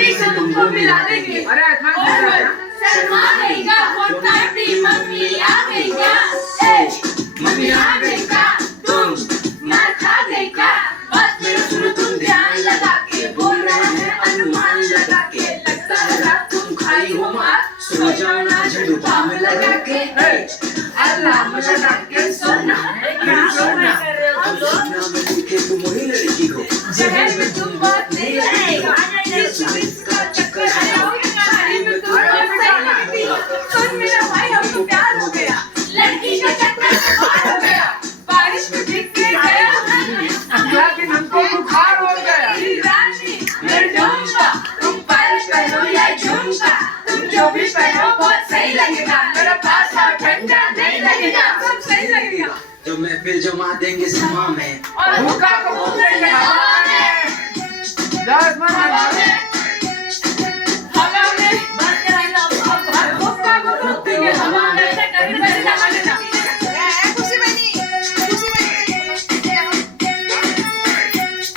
Mummy से तुमको मिला देंगे। अरे आसमान से मिला देना। शर्मा गईगा, होता टी मम्मी आ गई क्या? मम्मी आ गई क्या? तुम मार खा गई क्या? बात मेरा सुनो तुम ध्यान लगा के, बोल रहा है अनुमान लगा के, लगता है रात तुम खाई हो मार, सो जाओ ना झंडू बाम लगा के, अलार्म लगा के सोना है क्या? सोना तुम वही लड़की हो जहर में तुम बहुत नहीं लगेगा, का चक्कर आया हो शादी में तुम बहुत सही लगती हो। सुन मेरा भाई हमको प्यार हो गया, लड़की का चक्कर से पार हो गया, बारिश में भीग के गया लेकिन हमको बुखार हो गया। रानी मैं झूमका, तुम बारिश पहनो या झुमका, तुम जो भी पहनो बहुत सही लगेगा, मेरा पास आओ ठंडा नहीं लगेगा, सब सही लगेगा। तो महफिल जमा देंगे समा में और हुक्का को मुंह में लगा जा आसमान